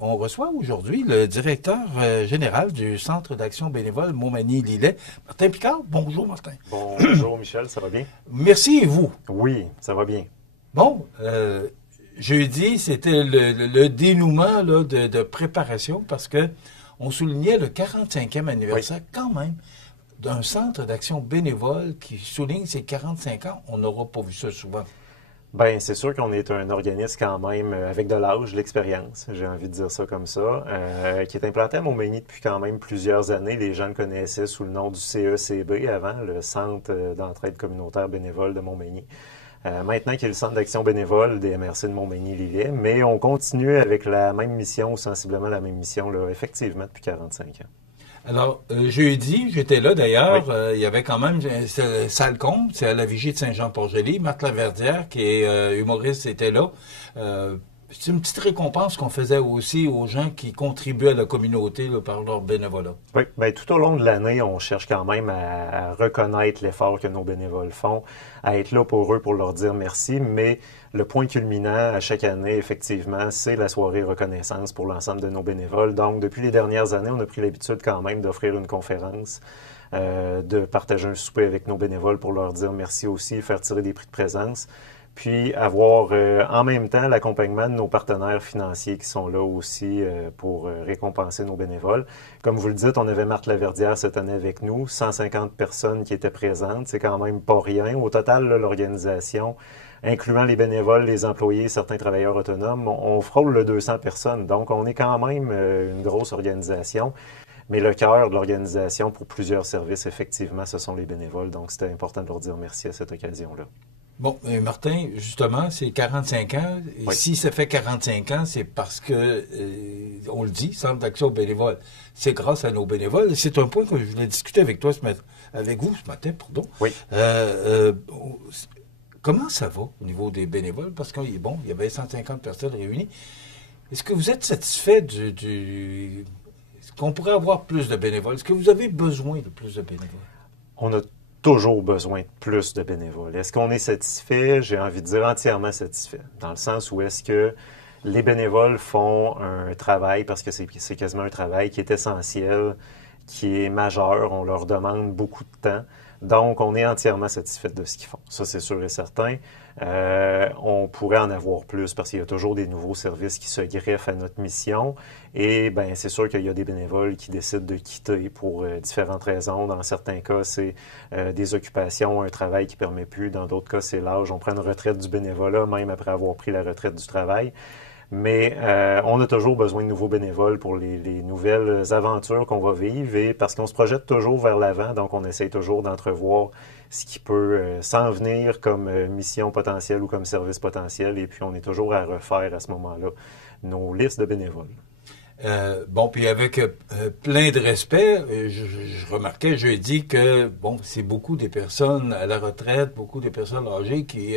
On reçoit aujourd'hui le directeur général du Centre d'action bénévole Montmagny-Lillet, Martin Picard. Bonjour, Martin. Bonjour Michel, ça va bien? Merci, et vous? Oui, ça va bien. Bon, jeudi, c'était le dénouement là, de préparation parce que on soulignait le 45e Oui. anniversaire quand même d'un centre d'action bénévole qui souligne ses 45 ans. On n'aura pas vu ça souvent. Ben, c'est sûr qu'on est un organisme quand même avec de l'âge, de l'expérience, j'ai envie de dire ça comme ça, qui est implanté à Montmagny depuis quand même plusieurs années. Les gens le connaissaient sous le nom du CECB avant, le Centre d'entraide communautaire bénévole de Montmagny. Maintenant qu'il y a le Centre d'action bénévole des MRC de Montmagny-Lillet, mais on continue avec la même mission, ou sensiblement la même mission, là, effectivement, depuis 45 ans. Alors, jeudi, j'étais là Oui. d'ailleurs, il y avait quand même salle comble, c'est à la Vigie de Saint-Jean-Port-Joli. Marthe Laverdière, qui est humoriste, était là. C'est une petite récompense qu'on faisait aussi aux gens qui contribuent à la communauté là, par leur bénévolat. Oui, bien, tout au long de l'année, on cherche quand même à reconnaître l'effort que nos bénévoles font, à être là pour eux, pour leur dire merci, mais le point culminant à chaque année, effectivement, c'est la soirée reconnaissance pour l'ensemble de nos bénévoles. Donc, depuis les dernières années, on a pris l'habitude quand même d'offrir une conférence, de partager un souper avec nos bénévoles pour leur dire merci aussi, faire tirer des prix de présence, puis avoir en même temps l'accompagnement de nos partenaires financiers qui sont là aussi pour récompenser nos bénévoles. Comme vous le dites, on avait Marthe Laverdière cette année avec nous, 150 personnes qui étaient présentes, c'est quand même pas rien. Au total, là, l'organisation, incluant les bénévoles, les employés, certains travailleurs autonomes, on frôle le 200 personnes. Donc, on est quand même une grosse organisation. Mais le cœur de l'organisation pour plusieurs services, effectivement, ce sont les bénévoles. Donc, c'était important de leur dire merci à cette occasion-là. Bon, Martin, justement, c'est 45 ans. Et Oui. si ça fait 45 ans, c'est parce que, on le dit, Centre d'action bénévole, c'est grâce à nos bénévoles. Et c'est un point que je voulais discuter avec toi ce matin, avec vous ce matin, pardon. Oui. Euh, euh, comment ça va au niveau des bénévoles? Parce qu'il bon, il y avait 150 personnes réunies. Est-ce que vous êtes satisfait est-ce qu'on pourrait avoir plus de bénévoles? Est-ce que vous avez besoin de plus de bénévoles? On a toujours besoin de plus de bénévoles. Est-ce qu'on est satisfait? J'ai envie de dire entièrement satisfait. Dans le sens où est-ce que les bénévoles font un travail, parce que c'est quasiment un travail qui est essentiel, qui est majeur. On leur demande beaucoup de temps. Donc, on est entièrement satisfait de ce qu'ils font. Ça, c'est sûr et certain. On pourrait en avoir plus parce qu'il y a toujours des nouveaux services qui se greffent à notre mission. Et ben, c'est sûr qu'il y a des bénévoles qui décident de quitter pour différentes raisons. Dans certains cas, c'est des occupations, un travail qui ne permet plus. Dans d'autres cas, c'est l'âge. On prend une retraite du bénévolat, même après avoir pris la retraite du travail. Mais on a toujours besoin de nouveaux bénévoles pour les nouvelles aventures qu'on va vivre et parce qu'on se projette toujours vers l'avant, donc on essaye toujours d'entrevoir ce qui peut s'en venir comme mission potentielle ou comme service potentiel et puis on est toujours à refaire à ce moment-là nos listes de bénévoles. Bon, puis avec plein de respect, je remarquais jeudi que, bon, c'est beaucoup des personnes à la retraite, beaucoup des personnes âgées qui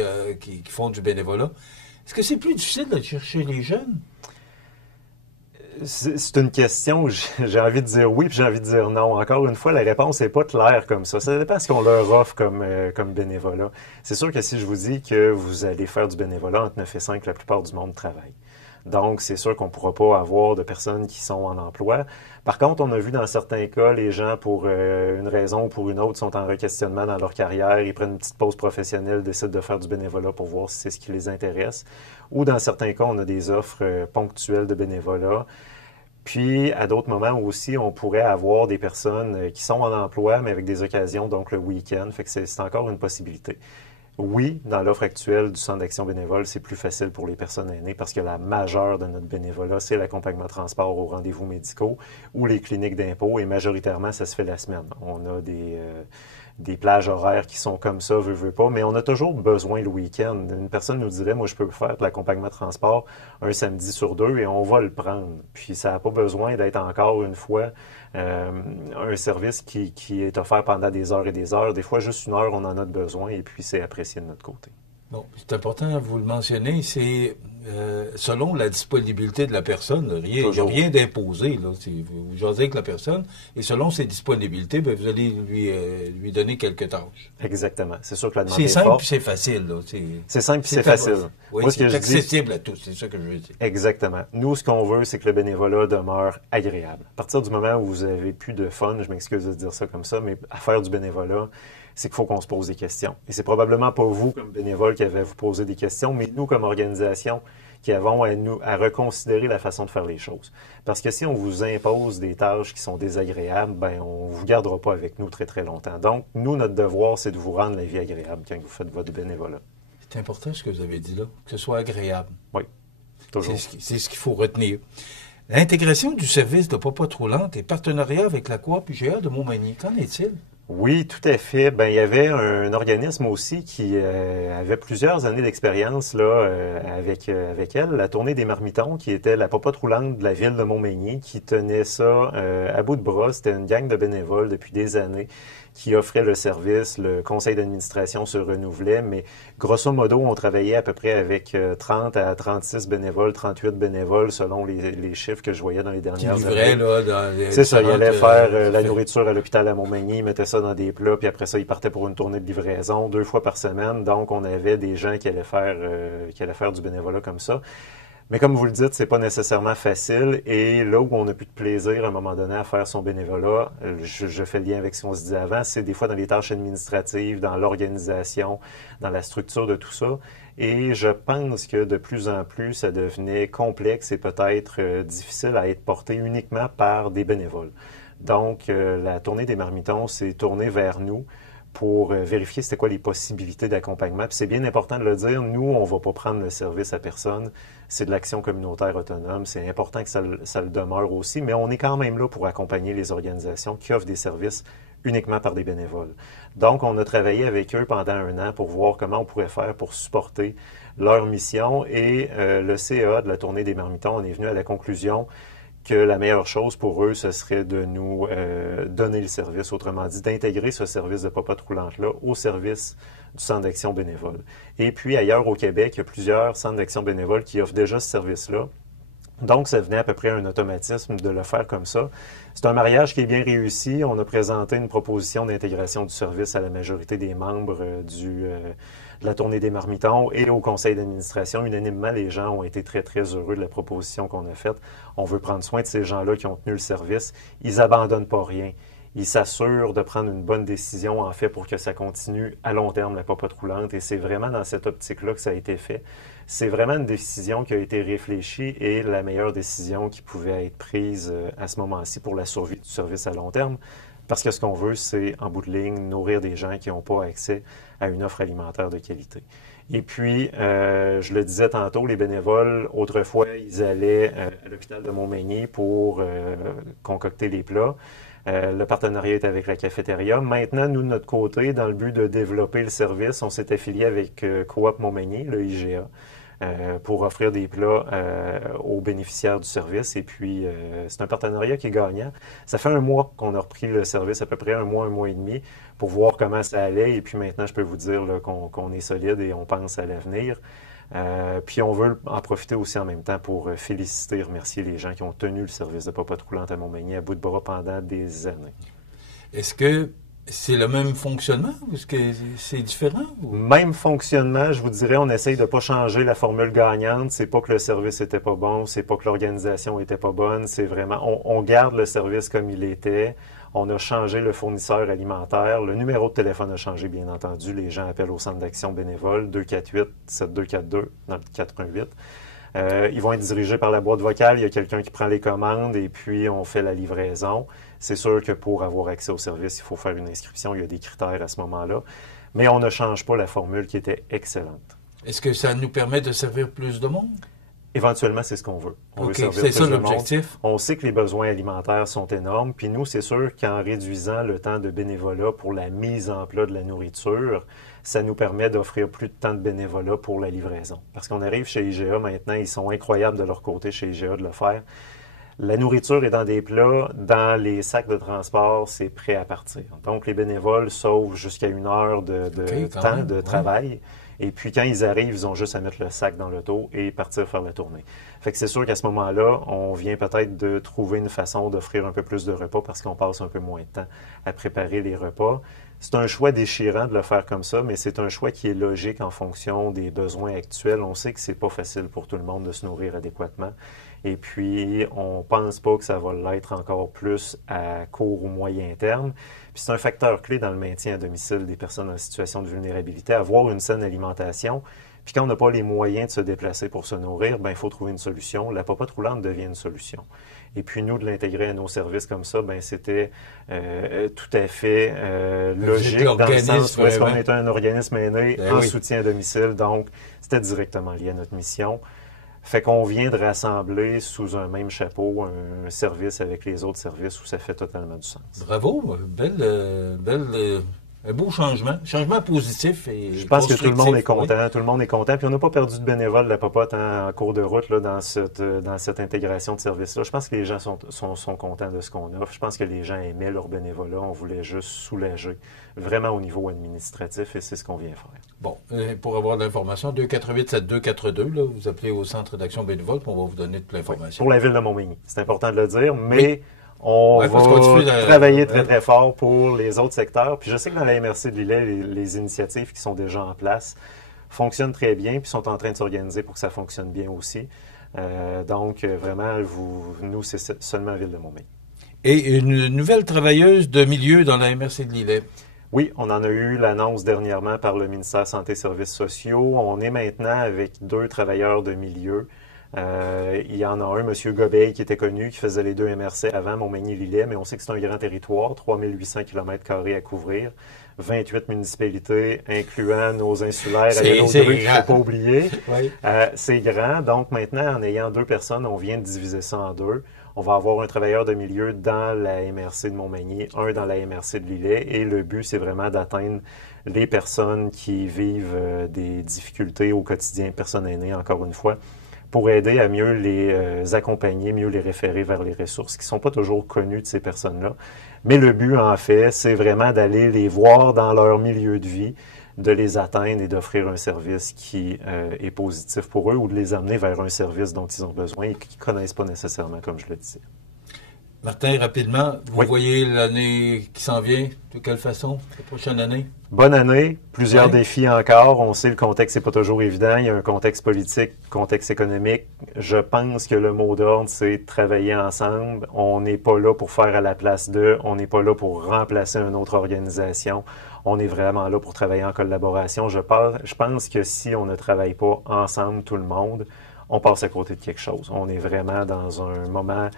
font du bénévolat. Est-ce que c'est plus difficile de chercher les jeunes? C'est une question où j'ai envie de dire oui puis j'ai envie de dire non. Encore une fois, la réponse n'est pas claire comme ça. Ça dépend de ce qu'on leur offre comme bénévolat. C'est sûr que si je vous dis que vous allez faire du bénévolat entre 9 et 5, la plupart du monde travaille. Donc, c'est sûr qu'on ne pourra pas avoir de personnes qui sont en emploi. Par contre, on a vu dans certains cas, les gens, pour une raison ou pour une autre, sont en requestionnement dans leur carrière, ils prennent une petite pause professionnelle, décident de faire du bénévolat pour voir si c'est ce qui les intéresse. Ou dans certains cas, on a des offres ponctuelles de bénévolat. Puis, à d'autres moments aussi, on pourrait avoir des personnes qui sont en emploi, mais avec des occasions, donc le week-end. Fait que c'est encore une possibilité. Oui, dans l'offre actuelle du Centre d'action bénévole, c'est plus facile pour les personnes aînées parce que la majeure de notre bénévolat, c'est l'accompagnement transport aux rendez-vous médicaux ou les cliniques d'impôt et majoritairement, ça se fait la semaine. On a des plages horaires qui sont comme ça, veut pas, mais on a toujours besoin le week-end. Une personne nous dirait, moi, je peux faire de l'accompagnement transport un samedi sur deux et on va le prendre. Puis ça n'a pas besoin d'être encore une fois un service qui est offert pendant des heures et des heures. Des fois, juste une heure, on en a besoin et puis c'est apprécié de notre côté. Bon, c'est important, vous le mentionnez, c'est selon la disponibilité de la personne. Il n'y a Toujours. rien d'imposé. Là. Vous jasez avec la personne et selon ses disponibilités, ben, vous allez lui donner quelques tâches. Exactement. C'est sûr que la demande C'est est simple forte. puis c'est facile. Là. C'est simple puis c'est facile. Oui, Moi, ce que c'est je dis, accessible à tous, c'est ça que je veux dire. exactement. Nous, ce qu'on veut, c'est que le bénévolat demeure agréable. À partir du moment où vous avez plus de fun, je m'excuse de dire ça comme ça, mais à faire du bénévolat, c'est qu'il faut qu'on se pose des questions. Et c'est probablement pas vous, comme bénévole, qui avez à vous poser des questions, mais nous, comme organisation, qui avons à reconsidérer la façon de faire les choses. Parce que si on vous impose des tâches qui sont désagréables, ben on vous gardera pas avec nous très, très longtemps. Donc, nous, notre devoir, c'est de vous rendre la vie agréable quand vous faites votre bénévolat. C'est important ce que vous avez dit là, que ce soit agréable. Oui, toujours. C'est ce qu'il faut retenir. L'intégration du service de Popote roulante et partenariat avec la Coop UGA de Montmagny, qu'en est-il? Oui, tout à fait. Ben, il y avait un organisme aussi qui avait plusieurs années d'expérience là avec elle, la Tournée des Marmitons, qui était la popote roulante de la ville de Montmagny, qui tenait ça à bout de bras. C'était une gang de bénévoles depuis des années qui offrait le service. Le conseil d'administration se renouvelait, mais grosso modo, on travaillait à peu près avec 30 à 36 bénévoles, 38 bénévoles, selon les chiffres que je voyais dans les dernières années. Là, dans les C'est ça, il allait faire la fait... nourriture à l'hôpital à Montmagny, il mettait ça dans des plats, puis après ça, il partait pour une tournée de livraison 2 fois par semaine. Donc, on avait des gens qui allaient faire du bénévolat comme ça. Mais comme vous le dites, c'est pas nécessairement facile. Et là où on n'a plus de plaisir à un moment donné à faire son bénévolat, je fais le lien avec ce qu'on se disait avant, c'est des fois dans les tâches administratives, dans l'organisation, dans la structure de tout ça. Et je pense que de plus en plus, ça devenait complexe et peut-être difficile à être porté uniquement par des bénévoles. Donc, la tournée des Marmitons s'est tournée vers nous pour vérifier c'était quoi les possibilités d'accompagnement. Puis c'est bien important de le dire, nous, on ne va pas prendre le service à personne. C'est de l'action communautaire autonome. C'est important que ça le demeure aussi, mais on est quand même là pour accompagner les organisations qui offrent des services uniquement par des bénévoles. Donc, on a travaillé avec eux pendant 1 an pour voir comment on pourrait faire pour supporter leur mission. Et le CA de la Tournée des Marmitons, on est venu à la conclusion que la meilleure chose pour eux, ce serait de nous donner le service, autrement dit, d'intégrer ce service de popote roulante-là au service du Centre d'action bénévole. Et puis, ailleurs au Québec, il y a plusieurs centres d'action bénévole qui offrent déjà ce service-là. Donc, ça venait à peu près un automatisme de le faire comme ça. C'est un mariage qui est bien réussi. On a présenté une proposition d'intégration du service à la majorité des membres de la Tournée des Marmitons et au conseil d'administration. Unanimement, les gens ont été très, très heureux de la proposition qu'on a faite. On veut prendre soin de ces gens-là qui ont tenu le service. Ils abandonnent pas rien. Ils s'assurent de prendre une bonne décision, en fait, pour que ça continue à long terme, la popote roulante. Et c'est vraiment dans cette optique-là que ça a été fait. C'est vraiment une décision qui a été réfléchie et la meilleure décision qui pouvait être prise à ce moment-ci pour la survie du service à long terme. Parce que ce qu'on veut, c'est, en bout de ligne, nourrir des gens qui n'ont pas accès à une offre alimentaire de qualité. Et puis, je le disais tantôt, les bénévoles, autrefois, ils allaient à l'hôpital de Montmagny pour concocter les plats. Le partenariat est avec la cafétéria. Maintenant, nous, de notre côté, dans le but de développer le service, on s'est affilié avec Coop Montmagny, le IGA, pour offrir des plats aux bénéficiaires du service. Et puis, c'est un partenariat qui est gagnant. Ça fait 1 mois qu'on a repris le service, à peu près 1 mois et demi, pour voir comment ça allait. Et puis maintenant, je peux vous dire là, qu'on est solide et on pense à l'avenir. Puis on veut en profiter aussi en même temps pour féliciter et remercier les gens qui ont tenu le service de popote roulante à Montmagny à bout de bras pendant des années. Est-ce que c'est le même fonctionnement ou est-ce que c'est différent? Ou... Même fonctionnement, je vous dirais, on essaye de ne pas changer la formule gagnante. C'est pas que le service était pas bon, c'est pas que l'organisation était pas bonne, c'est vraiment, on garde le service comme il était. On a changé le fournisseur alimentaire. Le numéro de téléphone a changé, bien entendu. Les gens appellent au centre d'action bénévole 248-7242 dans le 88. Ils vont être dirigés par la boîte vocale. Il y a quelqu'un qui prend les commandes et puis on fait la livraison. C'est sûr que pour avoir accès au service, il faut faire une inscription. Il y a des critères à ce moment-là. Mais on ne change pas la formule qui était excellente. Est-ce que ça nous permet de servir plus de monde? Éventuellement, c'est ce qu'on veut. On veut servir c'est plus ça de l'objectif. monde. On sait que les besoins alimentaires sont énormes. Puis nous, c'est sûr qu'en réduisant le temps de bénévolat pour la mise en plat de la nourriture, ça nous permet d'offrir plus de temps de bénévolat pour la livraison. Parce qu'on arrive chez IGA maintenant, ils sont incroyables de leur côté chez IGA de le faire. La nourriture est dans des plats, dans les sacs de transport, c'est prêt à partir. Donc, les bénévoles sauvent jusqu'à 1 heure de temps de travail. Et puis, quand ils arrivent, ils ont juste à mettre le sac dans l'auto et partir faire la tournée. Fait que c'est sûr qu'à ce moment-là, on vient peut-être de trouver une façon d'offrir un peu plus de repas parce qu'on passe un peu moins de temps à préparer les repas. C'est un choix déchirant de le faire comme ça, mais c'est un choix qui est logique en fonction des besoins actuels. On sait que c'est pas facile pour tout le monde de se nourrir adéquatement. Et puis, on pense pas que ça va l'être encore plus à court ou moyen terme. Puis c'est un facteur clé dans le maintien à domicile des personnes en situation de vulnérabilité, avoir une saine alimentation. Puis quand on n'a pas les moyens de se déplacer pour se nourrir, ben il faut trouver une solution. La popote roulante devient une solution. Et puis nous, de l'intégrer à nos services comme ça, ben c'était tout à fait logique dans le sens où est-ce qu'on est un organisme aîné en soutien à domicile. Donc, c'était directement lié à notre mission. Fait qu'on vient de rassembler sous un même chapeau un service avec les autres services où ça fait totalement du sens. Bravo, un beau changement positif et je pense que tout le monde est content, tout le monde est content. Puis on n'a pas perdu de bénévoles de la popote en cours de route là, dans cette intégration de services-là. Je pense que les gens sont contents de ce qu'on offre. Je pense que les gens aimaient leur bénévolat. On voulait juste soulager vraiment au niveau administratif et c'est ce qu'on vient faire. Bon, pour avoir de l'information, 248-7242, là, vous appelez au Centre d'action bénévole, puis on va vous donner toute l'information. Oui, pour la ville de Montmagny, c'est important de le dire, mais... Oui. On va travailler très, très fort pour les autres secteurs. Puis je sais que dans la MRC de Lillet, les initiatives qui sont déjà en place fonctionnent très bien puis sont en train de s'organiser pour que ça fonctionne bien aussi. Donc, vraiment, nous, c'est seulement la ville de Montmagny. Et une nouvelle travailleuse de milieu dans la MRC de Lillet. Oui, on en a eu l'annonce dernièrement par le ministère Santé et Services sociaux. On est maintenant avec 2 travailleurs de milieu. Il y en a un, M. Gobeil, qui était connu, qui faisait les 2 MRC avant Montmagny-Lillet, mais on sait que c'est un grand territoire, 3800 km² à couvrir, 28 municipalités, incluant nos insulaires, à l'autre rue, qu'il ne faut pas oublier. Oui. C'est grand, donc maintenant, en ayant 2 personnes, on vient de diviser ça en 2. On va avoir un travailleur de milieu dans la MRC de Montmagny, un dans la MRC de Lillet, et le but, c'est vraiment d'atteindre les personnes qui vivent des difficultés au quotidien, personnes aînées, encore une fois, pour aider à mieux les accompagner, mieux les référer vers les ressources qui ne sont pas toujours connues de ces personnes-là. Mais le but, en fait, c'est vraiment d'aller les voir dans leur milieu de vie, de les atteindre et d'offrir un service qui est positif pour eux ou de les amener vers un service dont ils ont besoin et qu'ils ne connaissent pas nécessairement, comme je le disais. Martin, rapidement, vous voyez l'année qui s'en vient, de quelle façon, la prochaine année? Bonne année, plusieurs défis encore. On sait le contexte n'est pas toujours évident. Il y a un contexte politique, contexte économique. Je pense que le mot d'ordre, c'est travailler ensemble. On n'est pas là pour faire à la place d'eux. On n'est pas là pour remplacer une autre organisation. On est vraiment là pour travailler en collaboration. Je pense que si on ne travaille pas ensemble, tout le monde, on passe à côté de quelque chose. On est vraiment dans un moment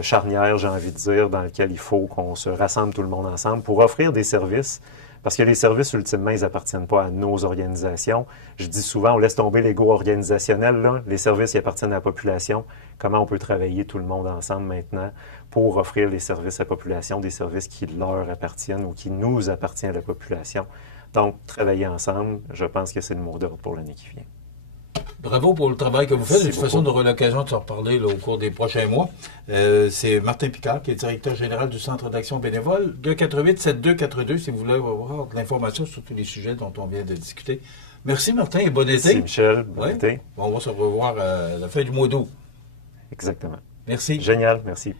charnière, j'ai envie de dire, dans lequel il faut qu'on se rassemble tout le monde ensemble pour offrir des services. Parce que les services, ultimement, ils appartiennent pas à nos organisations. Je dis souvent, on laisse tomber l'ego organisationnel, là. Les services, ils appartiennent à la population. Comment on peut travailler tout le monde ensemble maintenant pour offrir les services à la population, des services qui leur appartiennent ou qui nous appartiennent à la population. Donc, travailler ensemble, je pense que c'est le mot d'ordre pour l'année qui vient. Bravo pour le travail que vous faites. De toute façon, on aura l'occasion de se reparler là, au cours des prochains mois. C'est Martin Picard, qui est directeur général du Centre d'action bénévole. 248-7242, si vous voulez avoir de l'information sur tous les sujets dont on vient de discuter. Merci Martin et bon été. Merci Michel, bon été. On va se revoir à la fin du mois d'août. Exactement. Merci. Génial, merci.